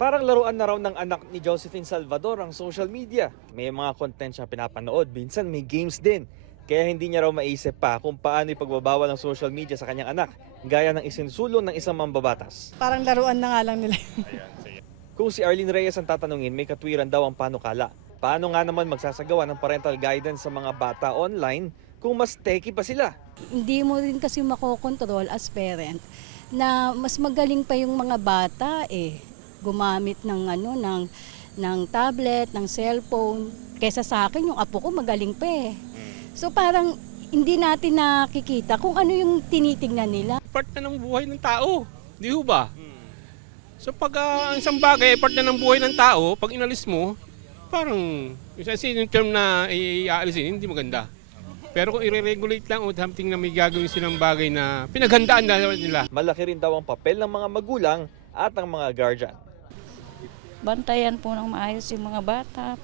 Parang laruan na raw ng anak ni Josephine Salvador ang social media. May mga content siya pinapanood, minsan may games din. Kaya hindi niya raw maisip pa kung paano ipagbabawal ng social media sa kanyang anak, gaya ng isinsulong ng isang mambabatas. Parang laruan na nga lang nila. Kung si Arlene Reyes ang tatanungin, may katwiran daw ang panukala. Paano nga naman magsasagawa ng parental guidance sa mga bata online kung mas techy pa sila? Hindi mo rin kasi makokontrol as parent na mas magaling pa yung mga bata gumamit ng tablet, ng cellphone. Kaysa sa akin, yung apo ko magaling pa . So parang hindi natin nakikita kung ano yung tinitingnan nila. Part na ng buhay ng tao, di ho ba? So pag ang isang bagay, part na ng buhay ng tao, pag inalis mo, parang yung term na iaalisin, hindi maganda. Pero kung i-regulate lang o something na may gagawin silang bagay na pinaghandaan na nila. Malaki rin daw ang papel ng mga magulang at ang mga guardian. Bantayan po ng maayos yung mga bata.